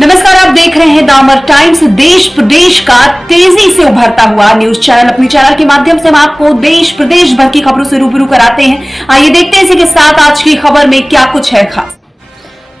नमस्कार, आप देख रहे हैं दामर टाइम्स। देश प्रदेश का तेजी से उभरता हुआ न्यूज चैनल। अपने चैनल के माध्यम से हम आपको देश प्रदेश भर की खबरों से रूबरू कराते हैं। आइए देखते हैं इसी के साथ आज की खबर में क्या कुछ है खास।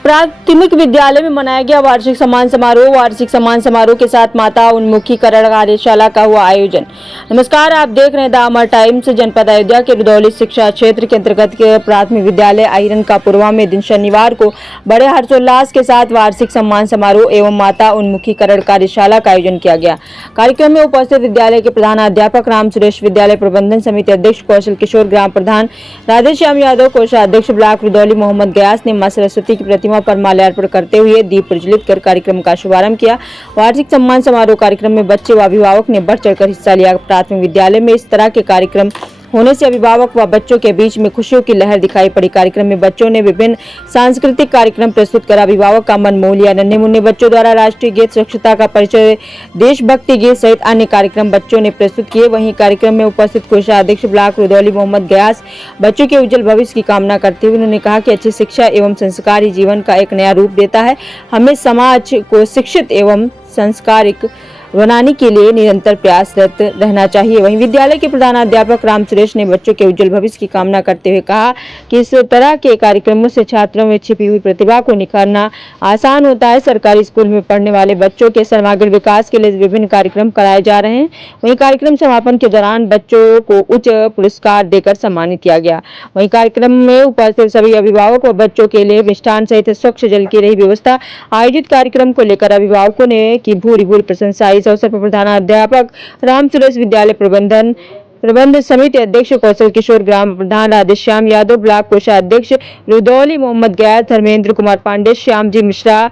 प्राथमिक विद्यालय में मनाया गया वार्षिक सम्मान समारोह। वार्षिक सम्मान समारोह के साथ माता उन्मुखीकरण कार्यशाला का हुआ आयोजन। नमस्कार, आप देख रहे हैं दामर टाइम्स। जनपद अयोध्या के रुदौली शिक्षा क्षेत्र के अंतर्गत के प्राथमिक विद्यालय आयरन कापुरवा में दिन शनिवार को बड़े हर्षोल्लास के साथ वार्षिक सम्मान समारोह एवं माता उन्मुखीकरण कार्यशाला का आयोजन किया गया। कार्यक्रम में उपस्थित विद्यालय के प्रधानाध्यापक राम सुरेश, विद्यालय प्रबंधन समिति अध्यक्ष कौशल किशोर, ग्राम प्रधान राधेश्याम यादव, कोषाध्यक्ष ब्लॉक रुदौली मोहम्मद गयास ने मां सरस्वती की प्रतिमा पर माल्यार्पण करते हुए दीप प्रज्वलित कर कार्यक्रम का शुभारंभ किया। वार्षिक सम्मान समारोह कार्यक्रम में बच्चे व अभिभावक ने बढ़ चढ़कर हिस्सा लिया। प्राथमिक विद्यालय में इस तरह के कार्यक्रम होने से अभिभावक व बच्चों के बीच में खुशियों की लहर दिखाई पड़ी। कार्यक्रम में बच्चों ने विभिन्न सांस्कृतिक कार्यक्रम प्रस्तुत कर अभिभावक का मन मोह लिया। नन्हे मुन्ने बच्चों द्वारा राष्ट्रीय गीत, स्वच्छता का परिचय, देशभक्ति गीत सहित अन्य कार्यक्रम बच्चों ने प्रस्तुत किए। वहीं कार्यक्रम में उपस्थित कोषाध्यक्ष ब्लॉक रुदौली मोहम्मद गयास बच्चों के उज्जवल भविष्य की कामना करते हुए उन्होंने कहा कि अच्छी शिक्षा एवं संस्कार ही जीवन का एक नया रूप देता है। हमें समाज को शिक्षित एवं संस्कारिक बनाने के लिए निरंतर प्रयासरत रहना चाहिए। वहीं विद्यालय के प्रधानाध्यापक राम सुरेश ने बच्चों के उज्जवल भविष्य की कामना करते हुए कहा कि इस तरह के कार्यक्रमों से छात्रों में छिपी हुई प्रतिभा को निखारना आसान होता है। सरकारी स्कूल में पढ़ने वाले बच्चों के सर्वांगीण विकास के लिए विभिन्न कार्यक्रम कराए जा रहे हैं। वहीं कार्यक्रम समापन के दौरान बच्चों को उच्च पुरस्कार देकर सम्मानित किया गया। वहीं कार्यक्रम में उपस्थित सभी अभिभावक व बच्चों के लिए मिष्ठान सहित स्वच्छ जल की रही व्यवस्था। आयोजित कार्यक्रम को लेकर अभिभावकों ने की भूरी भूरी प्रशंसा। इस अवसर पर प्रधानाध्यापक राम सुरेश, विद्यालय प्रबंध समिति अध्यक्ष कौशल किशोर, ग्राम प्रधान राधेश्याम यादव, ब्लॉक कोषाध्यक्ष रुदौली मोहम्मद गयास, धर्मेंद्र कुमार पांडे, श्याम जी मिश्रा,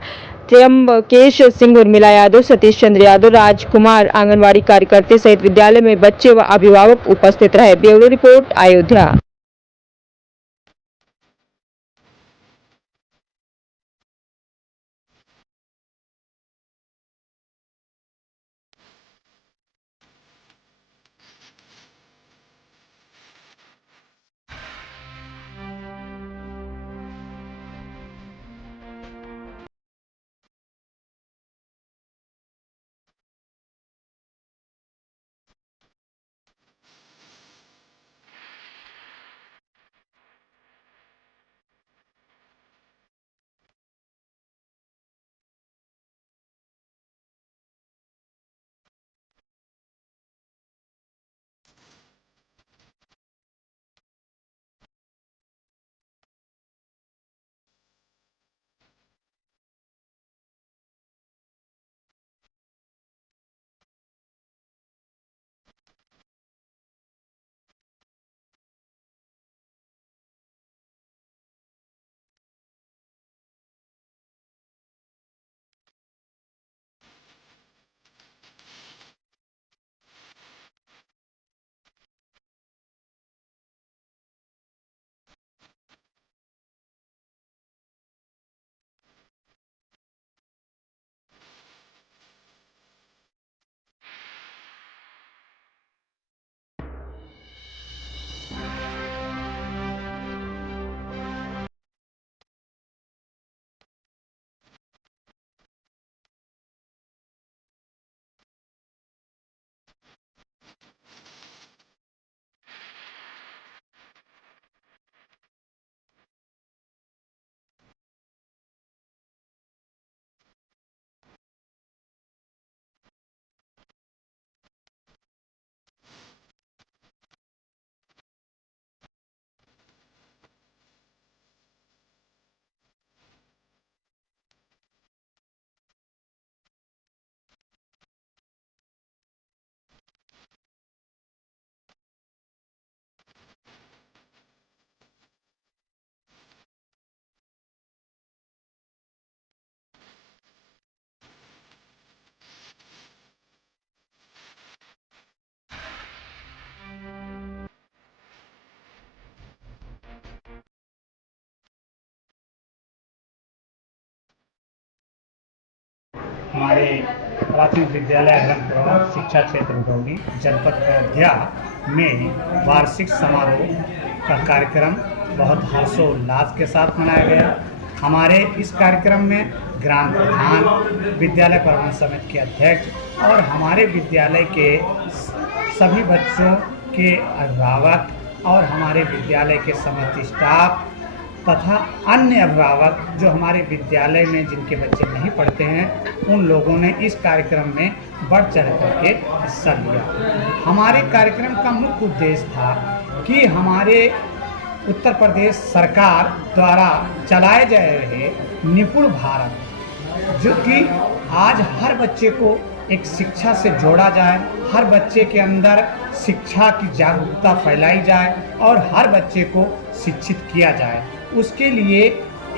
त्र्यंबकेश सिंह, उर्मिला यादव, सतीश चंद्र यादव, राजकुमार, आंगनबाड़ी कार्यकर्ता सहित विद्यालय में बच्चे व अभिभावक उपस्थित रहे। Bureau report, Ayodhya. हमारे प्राथमिक विद्यालय शिक्षा क्षेत्र रुदौली जनपद अयोध्या में वार्षिक समारोह का कार्यक्रम बहुत हर्षोल्लास के साथ मनाया गया। हमारे इस कार्यक्रम में ग्राम प्रधान, विद्यालय प्रबंधन समिति के अध्यक्ष और हमारे विद्यालय के सभी बच्चों के अभिभावक और हमारे विद्यालय के समस्त स्टाफ तथा अन्य अभिभावक जो हमारे विद्यालय में जिनके बच्चे नहीं पढ़ते हैं, उन लोगों ने इस कार्यक्रम में बढ़ चढ़ करके हिस्सा लिया। हमारे कार्यक्रम का मुख्य उद्देश्य था कि हमारे उत्तर प्रदेश सरकार द्वारा चलाए जा रहे निपुण भारत, जो कि आज हर बच्चे को एक शिक्षा से जोड़ा जाए, हर बच्चे के अंदर शिक्षा की जागरूकता फैलाई जाए और हर बच्चे को शिक्षित किया जाए। उसके लिए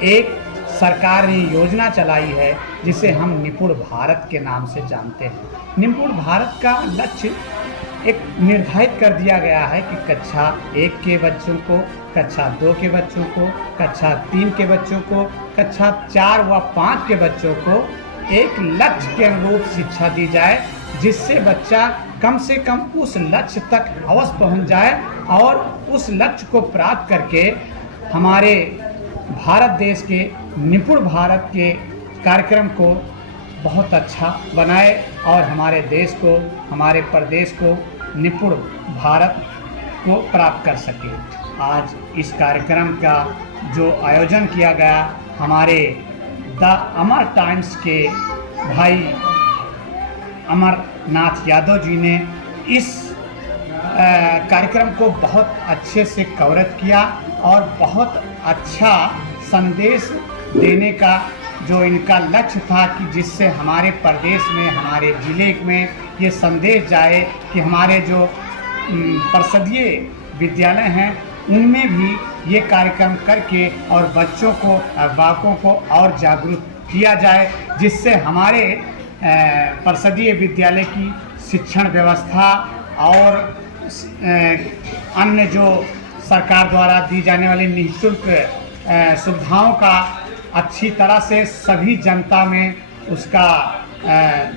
एक सरकार ने योजना चलाई है जिसे हम निपुण भारत के नाम से जानते हैं। निपुण भारत का लक्ष्य एक निर्धारित कर दिया गया है कि कक्षा 1 के बच्चों को, कक्षा 2 के बच्चों को, कक्षा 3 के बच्चों को, कक्षा 4 व 5 के बच्चों को एक लक्ष्य के अनुरूप शिक्षा दी जाए, जिससे बच्चा कम से कम उस लक्ष्य तक अवश्य पहुंच जाए और उस लक्ष्य को प्राप्त करके हमारे भारत देश के निपुण भारत के कार्यक्रम को बहुत अच्छा बनाए और हमारे देश को, हमारे प्रदेश को निपुण भारत को प्राप्त कर सके। आज इस कार्यक्रम का जो आयोजन किया गया, हमारे द अमर टाइम्स के भाई अमरनाथ यादव जी ने इस कार्यक्रम को बहुत अच्छे से कवरेज किया और बहुत अच्छा संदेश देने का जो इनका लक्ष्य था कि जिससे हमारे प्रदेश में, हमारे ज़िले में ये संदेश जाए कि हमारे जो परिषदीय विद्यालय हैं उनमें भी ये कार्यक्रम करके और बच्चों को, अभिभावकों को और जागरूक किया जाए, जिससे हमारे परिषदीय विद्यालय की शिक्षण व्यवस्था और अन्य जो सरकार द्वारा दी जाने वाली निःशुल्क सुविधाओं का अच्छी तरह से सभी जनता में उसका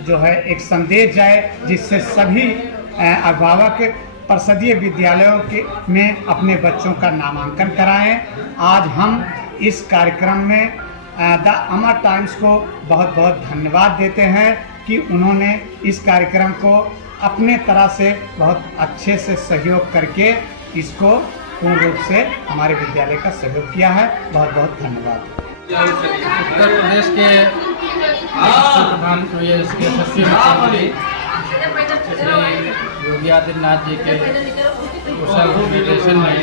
जो है एक संदेश जाए, जिससे सभी अभिभावक परिषदीय विद्यालयों के में अपने बच्चों का नामांकन कराएं। आज हम इस कार्यक्रम में द अमर टाइम्स को बहुत बहुत धन्यवाद देते हैं कि उन्होंने इस कार्यक्रम को अपने तरह से बहुत अच्छे से सहयोग करके इसको पूर्ण रूप से हमारे विद्यालय का सहयोग किया है। बहुत बहुत धन्यवाद। उत्तर प्रदेश के प्रधान यशस्वी मुख्यमंत्री श्री योगी आदित्यनाथ जी के कुशल निर्देशन में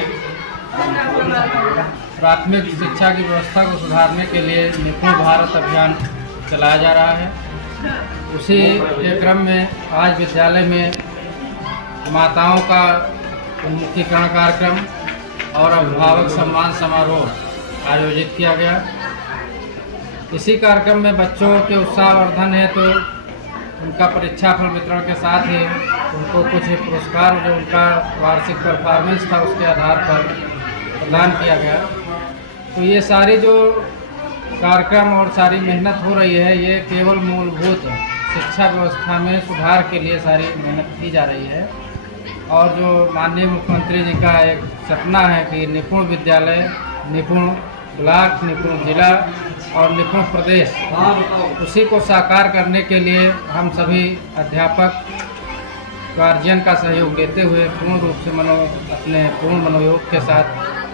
प्राथमिक शिक्षा की व्यवस्था को सुधारने के लिए निपुण भारत अभियान चलाया जा रहा है। उसी के क्रम में आज विद्यालय में माताओं का उन्मुखीकरण कार्यक्रम और अभिभावक सम्मान समारोह आयोजित किया गया। इसी कार्यक्रम में बच्चों के उत्साहवर्धन है तो उनका परीक्षा फल वितरण के साथ ही उनको कुछ पुरस्कार जो उनका वार्षिक परफॉर्मेंस था उसके आधार पर प्रदान किया गया। तो ये सारी जो कार्यक्रम और सारी मेहनत हो रही है, ये केवल मूलभूत शिक्षा व्यवस्था में सुधार के लिए सारी मेहनत की जा रही है। और जो माननीय मुख्यमंत्री जी का एक सपना है कि निपुण विद्यालय, निपुण ब्लॉक, निपुण जिला और निपुण प्रदेश, उसी को साकार करने के लिए हम सभी अध्यापक गार्जियन का सहयोग देते हुए पूर्ण रूप से अपने पूर्ण मनोयोग के साथ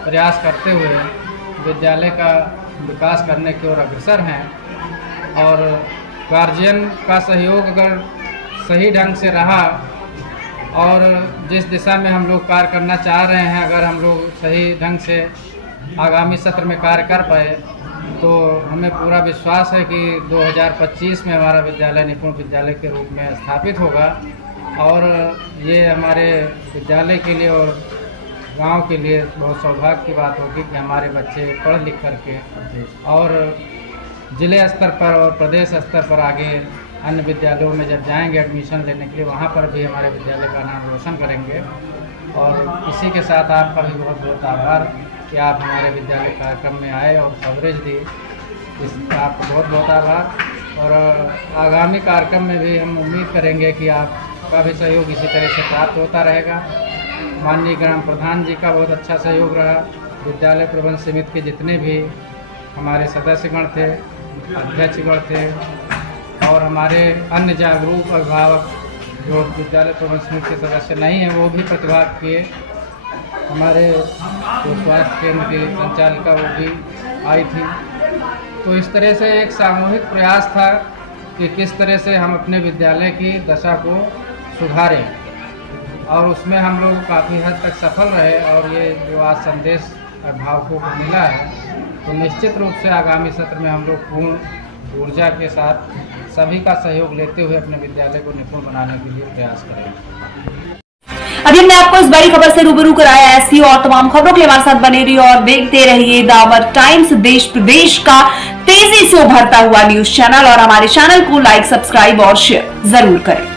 प्रयास करते हुए विद्यालय का विकास करने की ओर अग्रसर हैं। और गार्जियन का सहयोग अगर सही ढंग से रहा और जिस दिशा में हम लोग कार्य करना चाह रहे हैं, अगर हम लोग सही ढंग से आगामी सत्र में कार्य कर पाए तो हमें पूरा विश्वास है कि 2025 में हमारा विद्यालय निपुण विद्यालय के रूप में स्थापित होगा। और ये हमारे विद्यालय के लिए और गांव के लिए बहुत सौभाग्य की बात होगी कि हमारे बच्चे पढ़ लिख करके और जिले स्तर पर और प्रदेश स्तर पर आगे अन्य विद्यालयों में जब जाएंगे एडमिशन लेने के लिए, वहाँ पर भी हमारे विद्यालय का नाम रोशन करेंगे। और इसी के साथ आपका भी बहुत बहुत आभार कि आप हमारे विद्यालय कार्यक्रम में आए और कवरेज दी। आपको बहुत बहुत आभार। और आगामी कार्यक्रम में भी हम उम्मीद करेंगे कि आपका भी सहयोग इसी तरह से प्राप्त होता रहेगा। माननीय ग्राम प्रधान जी का बहुत अच्छा सहयोग रहा। विद्यालय प्रबंधन समिति के जितने भी हमारे सदस्यगण थे, अध्यक्षगण थे और हमारे अन्य जागरूक अभिभावक जो विद्यालय प्रबंध समिति के सदस्य नहीं हैं वो भी प्रतिभाग किए। हमारे जो स्वास्थ्य केंद्र की संचालिका वो भी आई थी। तो इस तरह से एक सामूहिक प्रयास था कि किस तरह से हम अपने विद्यालय की दशा को सुधारें और उसमें हम लोग काफ़ी हद तक सफल रहे। और ये जो आज संदेश अभिभावकों को मिला है तो निश्चित रूप से आगामी सत्र में हम लोग पूर्ण ऊर्जा के साथ सभी का सहयोग लेते हुए अपने विद्यालय को निपुण बनाने के लिए प्रयास करेंगे। अभी हमने आपको इस बड़ी खबर से रूबरू कराया। ऐसी और तमाम खबरों के लिए हमारे साथ बने रहिए और देखते रहिए द अमर टाइम्स, देश प्रदेश का तेजी से उभरता हुआ न्यूज चैनल। और हमारे चैनल को लाइक, सब्सक्राइब और शेयर जरूर करें।